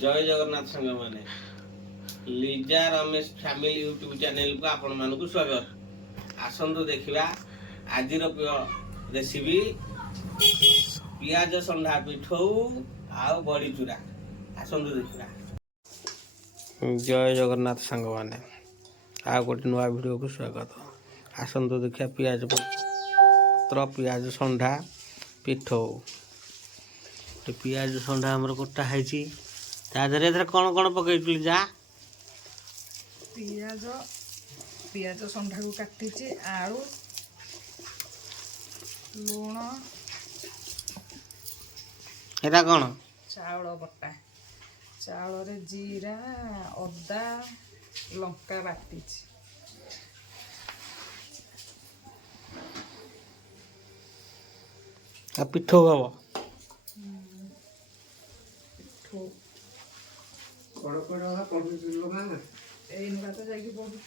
जय जगन्नाथ संग माने Lija Ramesh family YouTube channel को आपण मानक स्वागत। आसंतु देखिबा आजिर रेसिपी पियाज संढा पिठौ आ बड़ी चूरा। आसंतु देखिबा। जय जगन्नाथ संग माने आ गोटे नुआ वीडियो को स्वागत। आसंतु देखिया पियाज पत्र पियाज संढा पिठौ। पियाज संढा हमर कोटा हैची ताधरे कौन कौन पकई जा पियाज पियाज संढा को काटी आलू लुण एटा कौन चाउल बटा चाउल रे जीरा अदा लंका बाटी पिठौ हम एनुगा तो जाइए पड़ू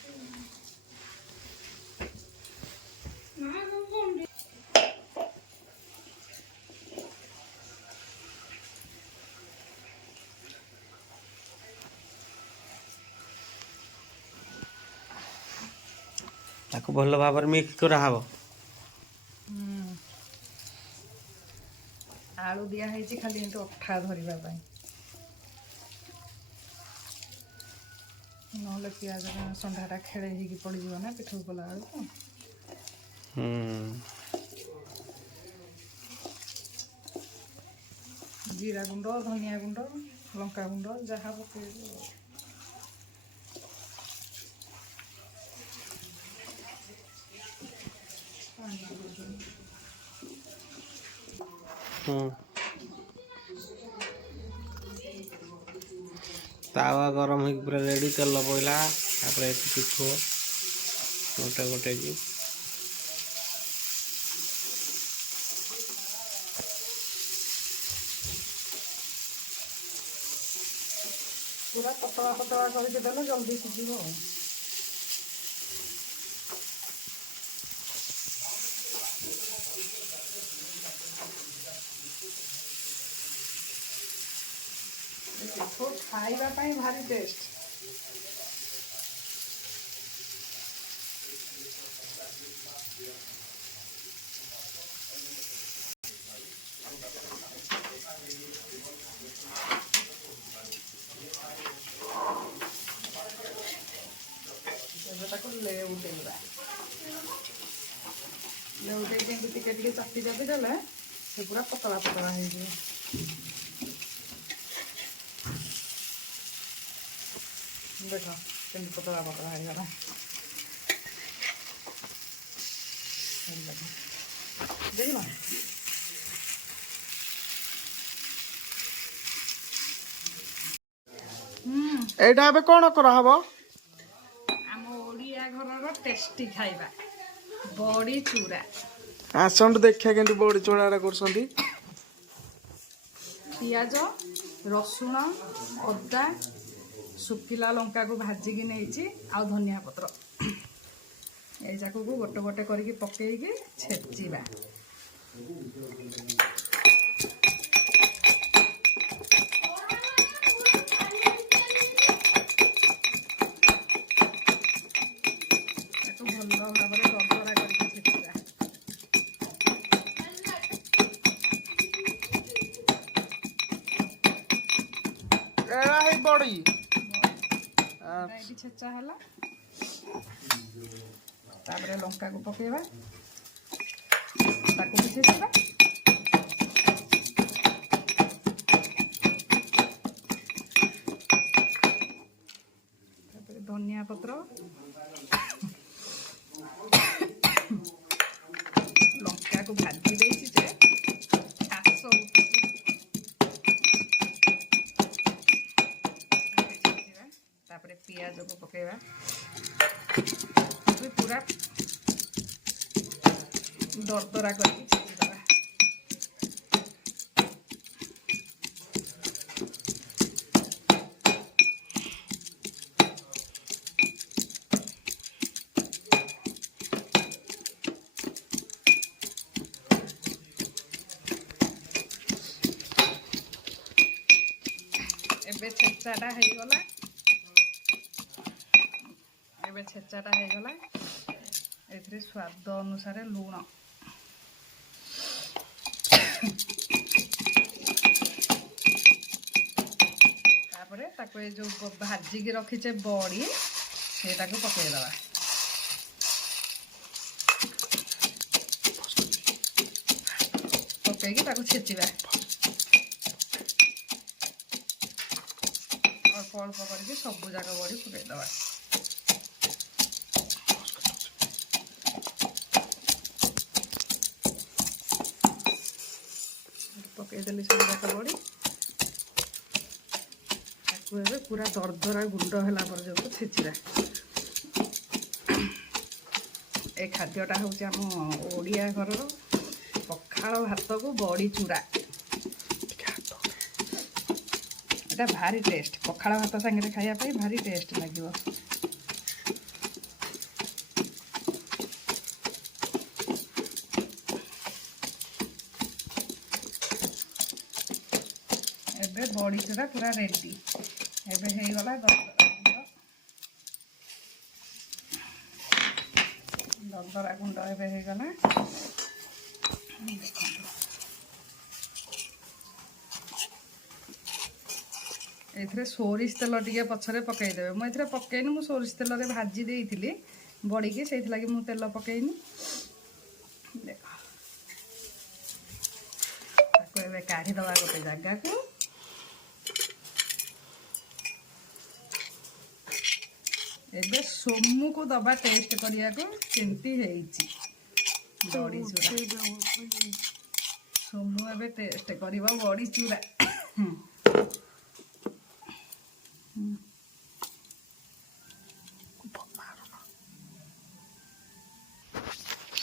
ताको भल भाव मिक्स कराहब। आलू दिया है खाली एमती अठा धरवा ना पियाज संढाटा खेड़े हो पड़ ना पिठू कला बेलू जीरा गुंड धनिया गुंड लंका गुंड जहाँ पकड़ तावा गरम हो पूरा रेडी तेल पड़ा पिठो गोटे गोटे की पूरा पतला पतला करके देले जल्दी सीझिबो। खाइबा पाई भारी टेस्ट। लेउटे चापी चापी देले से पूरा पतला पतला हो देख के पतला पतला होगा देख एटा एबे कोन करहब आम ओडिया घर टेस्टी खाइबा बड़ी चूरा। आसंट देखिया के बड़ी चूड़ा कर पियाज रसुण अदा सुखिला लंका को भाजिकी नहीं आ धनिया पत्र ये जाक को गोटे गोटे करके पकईकी छेचिबा। बड़ी छेचा है लंका को पकेबा ताको भी छेचिबा धनिया पत्र लंका को भाजी देछि जे घास पियाज को पकेबा पूरा दरदरा करके छेचिदेबा। ଏବେ ଛେଚାଟା ହେଇଗଲା। ଏବେ ଛେଚାଟା ହେଇଗଲା। ଏଥିରେ ସ୍ୱାଦ ଅନୁସାରେ ଲୁଣ, ତାପରେ ତାକୁ ଏ ଯେଉଁ ଭାଜିକି ରଖିଛେ ବଡ଼ି ସେଇଟାକୁ ପକେଇଦେବା। ପକେଇକି ତାକୁ ଛେଚିବା। ଅଳ୍ପ ଅଳ୍ପ କରିକି ସବୁ ଯାକ ବଡ଼ି ପକେଇଦେବା। ପକେଇଦେଲି ସବୁ ଯାକ ବଡ଼ି। ତାକୁ ଏବେ ପୁରା ଦରଦରା ଗୁଣ୍ଡ ହେଲା ପର୍ଯ୍ୟନ୍ତ ଛେଚିବା। ଏ ଖାଦ୍ୟଟା ହେଉଛି ଆମ ଓଡ଼ିଆ ଘରର ପଖାଳ ଭାତକୁ ବଡ଼ି ଚୁରା। এটা ভারি টেস্ট, পখাଳ ଭାତ ସାଙ୍ଗରେ ଖାଇବା ପାଇଁ ଭାରି ଟେଷ୍ଟ ଲାଗିବ। ଏବେ ବଡ଼ି ଚୁରା ପୁରା ରେଡ଼ି। ଏବେ ହେଇଗଲା ଦରଦରା ଗୁଣ୍ଡ ଏବେ ହେଇଗଲା। ଏଥିରେ ସୋରିଷ ତେଲ ଟିକେ ପଛରେ ପକେଇଦେବେ। ମୁଁ ଏଥିରେ ପକେଇନି, ମୁଁ ସୋରିଷ ତେଲରେ ଭାଜି ଦେଇଥିଲି ବଡ଼ିକି, ସେଇଥିଲାଗି ମୁଁ ତେଲ ପକେଇନି। ଦେଖ, ତାକୁ ଏବେ କାଢ଼ିଦେବା ଗୋଟେ ଜାଗାକୁ। ଏବେ ସୋମୁକୁ ଦବା ଟେଷ୍ଟ କରିବାକୁ କେମିତି ହେଇଛି ବଡ଼ି ଚୁରା। ସୋମୁ ଏବେ ଟେଷ୍ଟ କରିବ ବଡ଼ି ଚୁରା।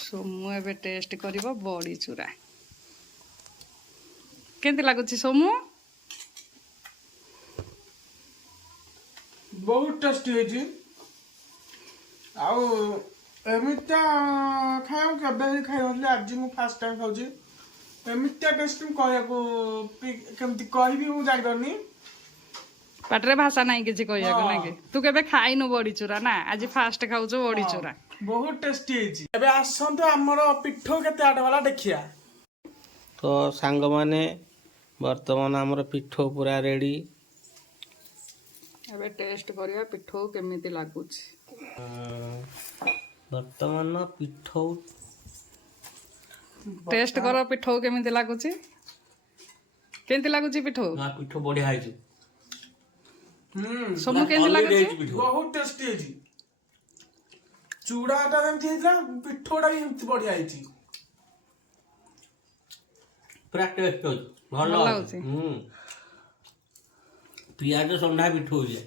ସୋମୁ ଏବେ ଟେଷ୍ଟ କରିବ ବଡ଼ି ଚୁରା। କେମିତି ଲାଗୁଛି ସୋମୁ? ବହୁତ ଟେଷ୍ଟି ହେଇଛି। ଆଉ ଏମିତିଆ ଖାଇବା କେବେ ବି ଖାଇନଥିଲି, ଆଜି ମୁଁ ଫାର୍ଷ୍ଟ ଟାଇମ୍ ଖାଉଛି। ଏମିତିଆ ଟେଷ୍ଟ ମୁଁ କହିବାକୁ କେମିତି କହିବି ମୁଁ ଜାଣିପାରୁନି। ପାଟିରେ ଭାଷା ନାହିଁ କିଛି କହିବାକୁ। ନାଇଁ କି ତୁ କେବେ ଖାଇନୁ ବଡ଼ି ଚୁରା ନା, ଆଜି ଫାର୍ଷ୍ଟ ଖାଉଛୁ ବଡ଼ି ଚୁରା। ବହୁତ ଟେଷ୍ଟି ହେଇଛି। ଏବେ ଆସନ୍ତୁ ଆମର ପିଠଉ କେତେ ଆଟ ଗଲା ଦେଖିବା। ତ ସାଙ୍ଗମାନେ, ବର୍ତ୍ତମାନ ଆମର ପିଠଉ ପୁରା ରେଡ଼ି। ଏବେ ଟେଷ୍ଟ କରିବା ପିଠଉ କେମିତି ଲାଗୁଛି। ବର୍ତ୍ତମାନ ପିଠଉ ଟେଷ୍ଟ କର ପିଠଉ କେମିତି ଲାଗୁଛି। କେମିତି ଲାଗୁଛି ପିଠଉ? ପିଠଉ ବଢିଆ ହେଇଛି। ସୋମୁ କେମିତି ଲାଗୁଛି? ବହୁତ ଟେଷ୍ଟି ହେଇଛି। ଚୁଡାଟା ଯେମିତି ହେଇଥିଲା, ପିଠଉଟା ବି ଏମିତି ବଢିଆ ହେଇଛି। ପୁରା ଟେଷ୍ଟ ଅଛି, ଭଲ ଲାଗୁଛି। ପିଆଜ ସଣ୍ଡା ପିଠଉ ଯେ।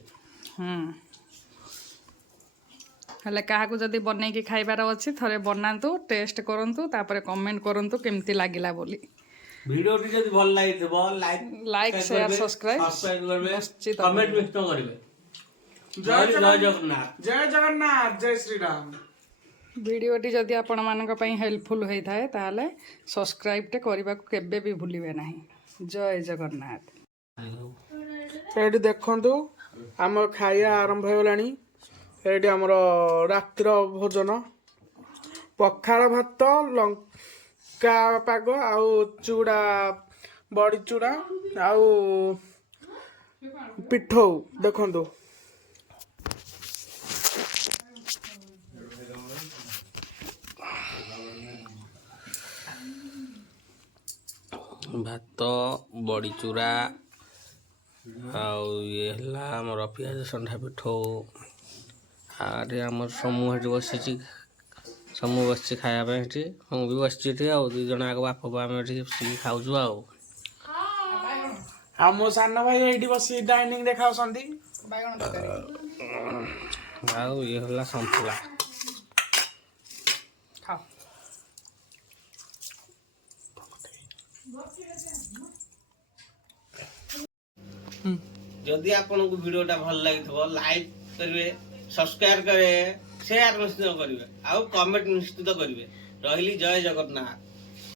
ହେଲେ କାହାକୁ ଯଦି ବନେଇକି ଖାଇବାର ଅଛି ଥରେ ବନାନ୍ତୁ, ଟେଷ୍ଟ କରନ୍ତୁ, ତାପରେ କମେଣ୍ଟ କରନ୍ତୁ କେମିତି ଲାଗିଲା ବୋଲି। ଭିଡ଼ିଓଟି ଯଦି ଭଲ ଲାଗିଥିବ ଲାଇକ୍ ସେୟାର ସବସ୍କ୍ରାଇବ କରିବେ, ନିଶ୍ଚିତ କମେଣ୍ଟ ନିଶ୍ଚୟ କରିବେ। ଜୟ ଜଗନ୍ନାଥ। ଜୟ ଜଗନ୍ନାଥ, ଜୟ ଶ୍ରୀରାମ। ଭିଡ଼ିଓଟି ଯଦି ଆପଣମାନଙ୍କ ପାଇଁ ହେଲ୍ପଫୁଲ୍ ହୋଇଥାଏ ତାହେଲେ ସବସ୍କ୍ରାଇବ୍ଟେ କରିବାକୁ କେବେ ବି ଭୁଲିବେ ନାହିଁ। ଜୟ ଜଗନ୍ନାଥ। ଏଇଠି ଦେଖନ୍ତୁ ଆମର ଖାଇବା ଆରମ୍ଭ ହେଇଗଲାଣି। ଏଇଠି ଆମର ରାତ୍ରିର ଭୋଜନ, ପଖାଳ ଭାତ, ଲଙ୍କା ପାଗ, ଆଉ ଚୁଡ଼ା, ବଡ଼ି ଚୁଡ଼ା, ଆଉ ପିଠଉ ଦେଖନ୍ତୁ। ଭାତ, ବଡ଼ି ଚୁରା, ଆଉ ଇଏ ହେଲା ଆମର ପିଆଜ ସଣ୍ଡା ପିଠଉ। ଆରେ ଆମର ସମୂହ ଏଠି ବସିଛି, ସମୂହ ବସିଛି ଖାଇବା ପାଇଁ। ଏଠି ମୁଁ ବି ବସିଛି ଏଠି, ଆଉ ଦୁଇ ଜଣ ଆଗ ବାପ ଆମେ ଏଠି ବସିକି ଖାଉଛୁ। ଆଉ ମୋ ସାନ ଭାଇ ଏଇଠି ବସି ଡାଇନିଂରେ ଖାଉଛନ୍ତି। ଆଉ ଇଏ ହେଲା ସନ୍ତୁଳା। ଯଦି ଆପଣଙ୍କୁ ଭିଡ଼ିଓଟା ଭଲ ଲାଗିଥିବ ଲାଇକ୍ କରିବେ, ସବସ୍କ୍ରାଇବ କରିବେ, ସେୟାର ନିଶ୍ଚିତ କରିବେ, ଆଉ କମେଣ୍ଟ ନିଶ୍ଚିତ କରିବେ। ରହିଲି, ଜୟ ଜଗନ୍ନାଥ।